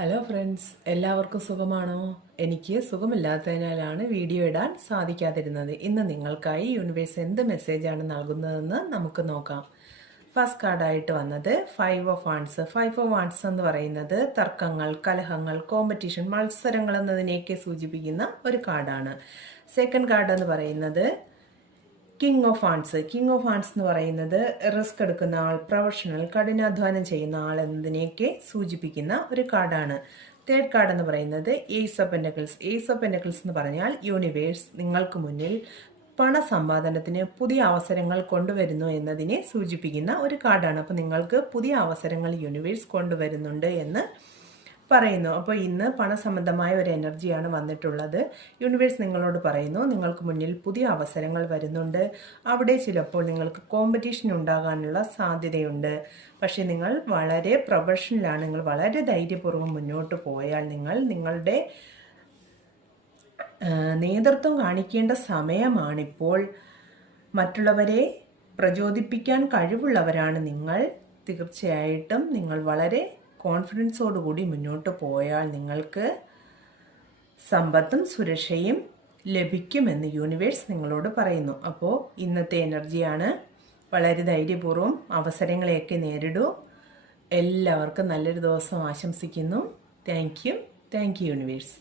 Hello friends, എല്ലാവർക്കും സുഖമാണോ? എനിക്ക് സുഖമില്ലാത്തതിനാലാണ് വീഡിയോ ഇടാൻ സാധിക്കാതിരുന്നത്. ഇന്ന് നിങ്ങൾക്കായി യൂണിവേഴ്സ് എന്ത് മെസ്സേജാണ് നൽകുന്നതെന്ന് നമുക്ക് നോക്കാം. ഫസ്റ്റ് കാർഡായിട്ട് വന്നത് 5 ഓഫ് വാണ്ട്സ്. 5 ഓഫ് വാണ്ട്സ് എന്ന് പറയുന്നത് തർക്കങ്ങൾ, കലഹങ്ങൾ, കോമ്പറ്റീഷൻ, മത്സരങ്ങൾ എന്നതിനെയൊക്കെ സൂചിപ്പിക്കുന്ന ഒരു കാർഡാണ്. സെക്കൻഡ് കാർഡ് എന്ന് പറയുന്നത് king of hands. King of hands എന്ന് പറയുന്നത് റിസ്ക് എടുക്കുന്ന ആൾ, പ്രൊഫഷണൽ, കഠിനാധ്വാനം ചെയ്യുന്ന ആൾ എന്നതിനെയൊക്കെ സൂചിപ്പിക്കുന്ന ഒരു കാർഡാണ്. തേർഡ് കാർഡ് എന്ന് പറയുന്നത് ace of pentacles. Ace of pentacles എന്ന് പറഞ്ഞാൽ യൂണിവേഴ്സ് നിങ്ങൾക്ക് മുന്നിൽ പണസമ്പാദനത്തിന് പുതിയ അവസരങ്ങൾ കൊണ്ടുവരുന്നു എന്നതിനെ സൂചിപ്പിക്കുന്ന ഒരു കാർഡാണ്. അപ്പോൾ നിങ്ങൾക്ക് പുതിയ അവസരങ്ങൾ യൂണിവേഴ്സ് കൊണ്ടുവരുന്നുണ്ട് എന്ന് പറയുന്നു. അപ്പോൾ ഇന്ന് പണസംബന്ധമായ ഒരു എനർജിയാണ് വന്നിട്ടുള്ളത്. യൂണിവേഴ്സ് നിങ്ങളോട് പറയുന്നു, നിങ്ങൾക്ക് മുന്നിൽ പുതിയ അവസരങ്ങൾ വരുന്നുണ്ട്. അവിടെ ചിലപ്പോൾ നിങ്ങൾക്ക് കോമ്പറ്റീഷൻ ഉണ്ടാകാനുള്ള സാധ്യതയുണ്ട്. പക്ഷേ നിങ്ങൾ വളരെ പ്രൊഫഷണലാണ്. നിങ്ങൾ വളരെ ധൈര്യപൂർവ്വം മുന്നോട്ട് പോയാൽ നിങ്ങളുടെ നേതൃത്വം കാണിക്കേണ്ട സമയമാണിപ്പോൾ. മറ്റുള്ളവരെ പ്രചോദിപ്പിക്കാൻ കഴിവുള്ളവരാണ് നിങ്ങൾ. തീർച്ചയായിട്ടും നിങ്ങൾ വളരെ കോൺഫിഡൻസോടുകൂടി മുന്നോട്ട് പോയാൽ നിങ്ങൾക്ക് സമ്പത്തും സുരക്ഷയും ലഭിക്കുമെന്ന് യൂണിവേഴ്സ് നിങ്ങളോട് പറയുന്നു. അപ്പോൾ ഇന്നത്തെ എനർജിയാണ്. വളരെ ധൈര്യപൂർവ്വം അവസരങ്ങളെയൊക്കെ നേരിടൂ. എല്ലാവർക്കും നല്ലൊരു ദിവസം ആശംസിക്കുന്നു. Thank you universe.